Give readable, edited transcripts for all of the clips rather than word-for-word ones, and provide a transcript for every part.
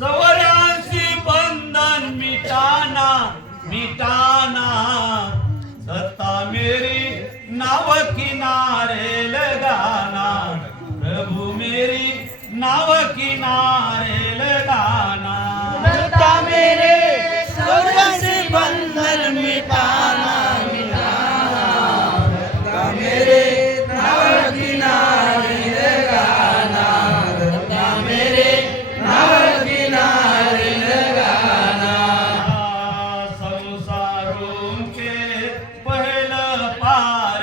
84 बंधन मिटाना मिटाना, दत्ता मेरी नाव किनारे लगाना, प्रभु मेरी नाव किनारे लगाना। दत्ता मेरे 84 बंधन मिटाना मिटाना, दत्ता मेरे नाव किनारे लगाना, दत्ता मेरे नाव किनारे लगाना। संसारों के पहला पार,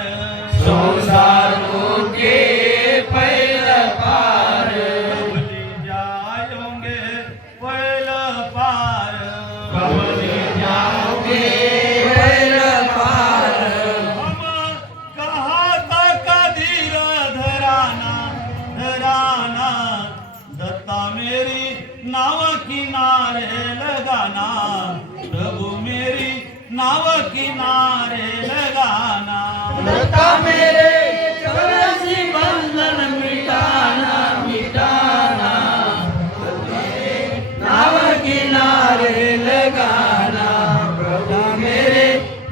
संसारों के पहला पार, कबली जाओगे पहला पार, कबली जाओगे पहला पार। हम कहाँ तक धीर धराना धराना, दत्ता मेरी नाव किनारे लगाना, प्रभु मेरी नाव किनारे लगाना। दत्ता मेरे 84 बंधन मिटाना मिटाना, नाव किनारे लगाना, प्रभु मेरे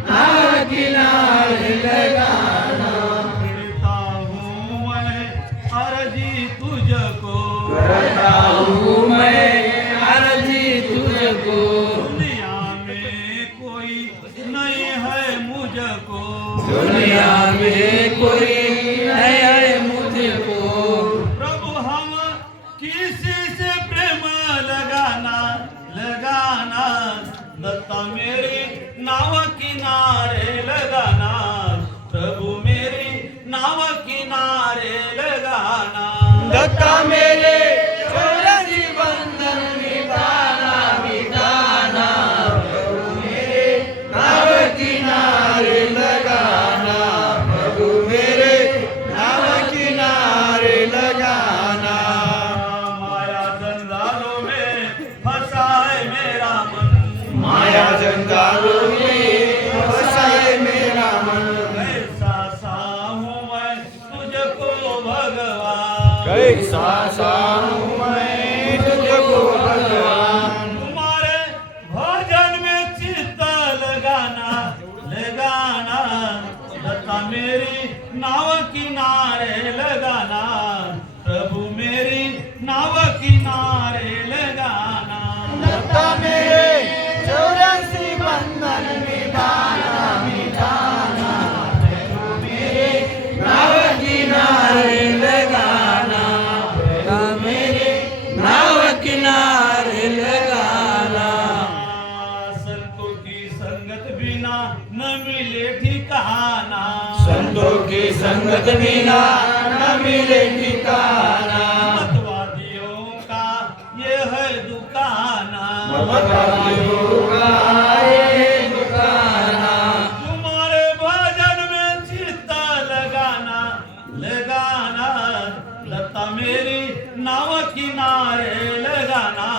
नाव किनारे लगाना। करता हूँ मैं अर्जी तुझको, करता हूँ मैं अर्जी तुझको, दुनिया में कोई नहीं है मुझको, दुनिया में कोई नहीं है मुझको। प्रभु हम किसी से प्रेम लगाना लगाना, दत्ता मेरी नाव किनारे लगाना, प्रभु मेरी नाव किनारे लगाना। दत्ता मेरे 84 बंधन मिटाना मिटाना, प्रभु मेरे नाव किनारे लगाना, प्रभु मेरे नाव किनारे लगाना। माया जंजालों में फंसा है मेरा मन, माया जंजालों में फंसा है मेरा मन, कैसा सा हूँ मैं तुझको भगवान, कैसा सा हूँ मैं तुझको भगवान। तुम्हारे भजन में चित्त लगाना लगाना, दत्ता मेरी नाव किनारे लगाना, प्रभु मेरी नाव किनारे लगाना। दत्ता मेरे 84 बंधन मिटाना मिटाना, प्रभु मेरे नाव किनारे लगाना, दत्ता मेरे नाव किनारे लगाना। संतों की संगत बिना न मिले ठिकाना, संतों की संगत बिना न मिले ठिकाना, मतवादियों का ये है दुकाना, मतवादियों का ये दुकाना। तुम्हारे भजन में चित्त लगाना लगाना, लता मेरी नाव किनारे लगाना,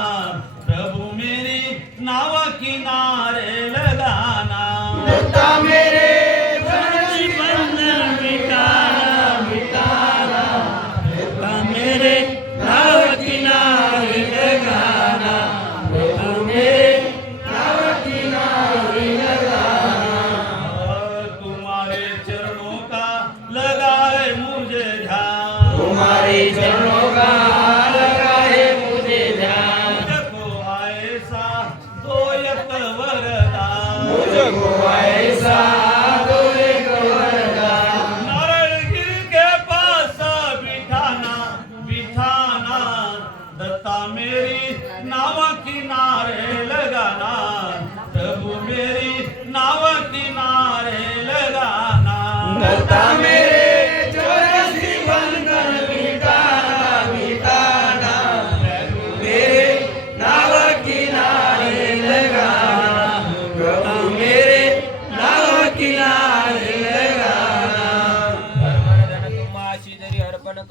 प्रभु मेरी नाव किनारे लगाना। दत्ता मेरे 84 बंधन मिटाना मिटाना, दत्ता मेरे नाव किनारे लगाना, प्रभु मेरे नाव किनारे लगाना। तुम्हारे चरणों का लगाए मुझे ध्यान, तुम्हारे चरणों का लगाए मुझे ध्यान, मुझको ऐसा दो एक वरदान, मुझको ऐसा दो एक वरदान। नारायणगिरी के पास बिठाना बिठाना, दत्ता मेरी नाव किनारे लगाना, प्रभु मेरी नाव किनारे लगाना। दत्ता मेरे